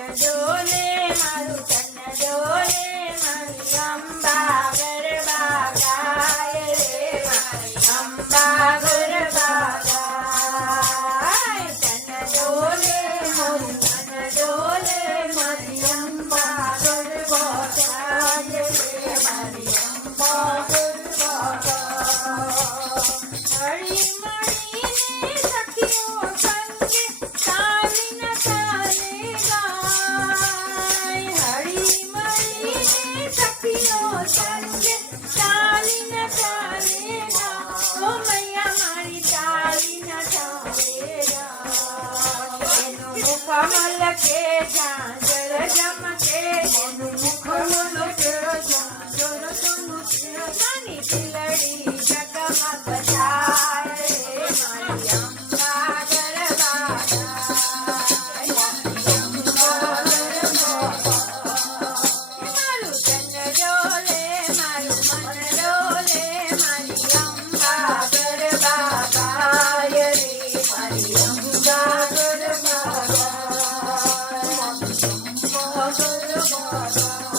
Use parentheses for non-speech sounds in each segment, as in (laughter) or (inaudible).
તન ડોલે મારું તન ડોલે મારી અંબા ગરબા ગાય રે મારી અંબા ગરબા ગાય તન ડોલે મારું તન ડોલે મારી અંબા Bye. (laughs)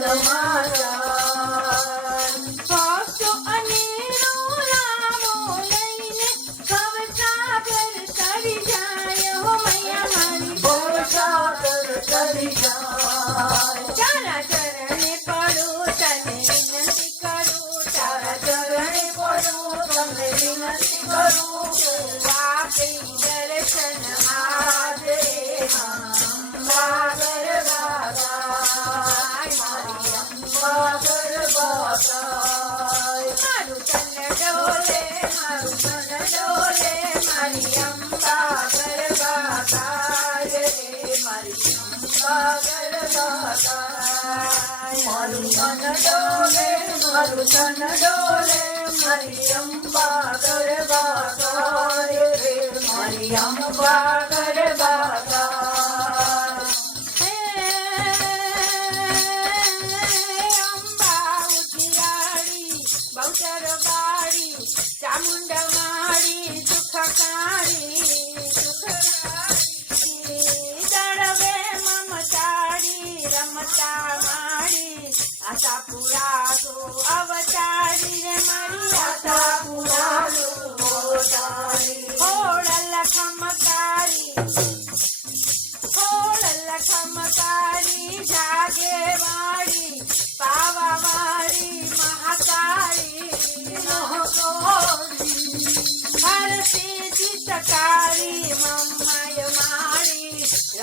Namasa ગરબા ગાય મારું તન ડોલે મારું તન ડોલે મારી અંબા ગરબા ગાય રે મારી અંબા ગરબા ગાય મારું તન ડોલે મારું તન ડોલે મારી અંબા ગરબા રે ಬಾಡಿ ಚಾಮುಂಡ ಮಾಡಿ ಸುಖ ಕಾಡಿ ಸುಖ ದಡವೆ ಮಮತಾಡಿ ರಮತಾ ಮಾಡಿ ಅಸಾಪುರ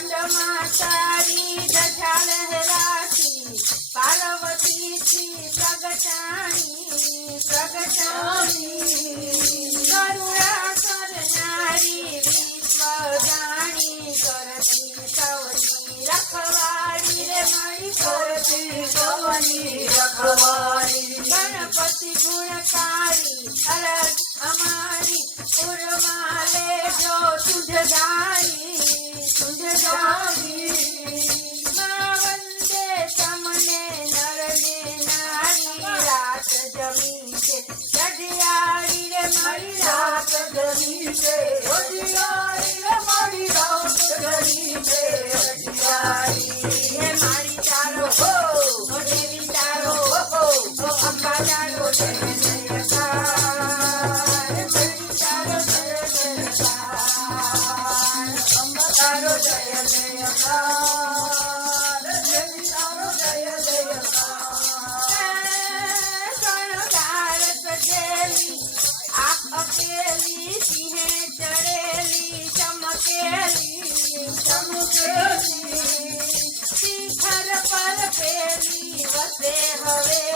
ખંડમાં તારી ધજા લહેરાતી પાર્વતીથી પ્રગટાણી પ્રગટાણી કરુણા કરનારી વિશ્વ જાણી કરતી સૌની રખવાળી રે મારી કરતી સૌની રખવાળી, ગણપતિ ગુણકારી હર चढ़िया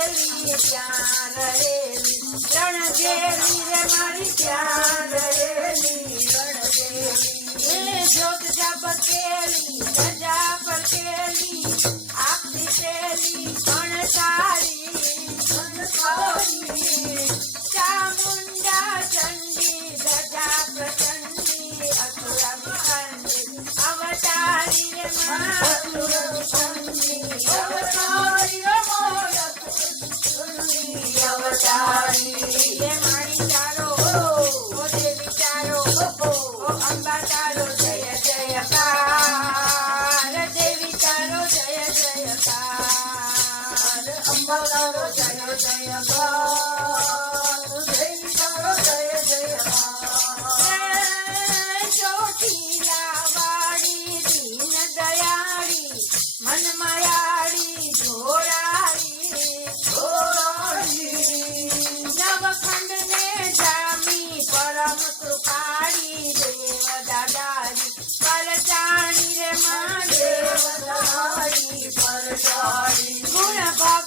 જેવી ત્યાન રે ત્રણ જેવી રે મારી ત્યાં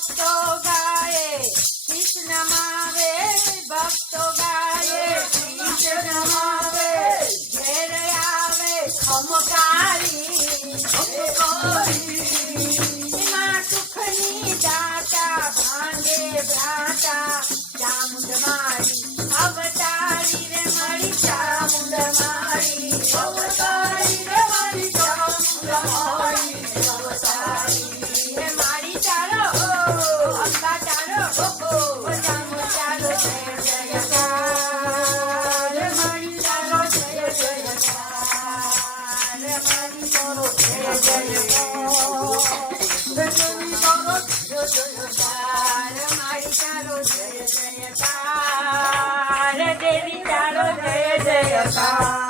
ભક્તો ગાય કૃષ્ણ માવે ભક્તો ગાય કૃષ્ણ માવે ઘેર આવે, ખમકારી સુખની દાતા ભાંગે ભ્રાતા ચામુંડમારી અવતારી રે મળી ચામુંડમારી અવતારી Bye.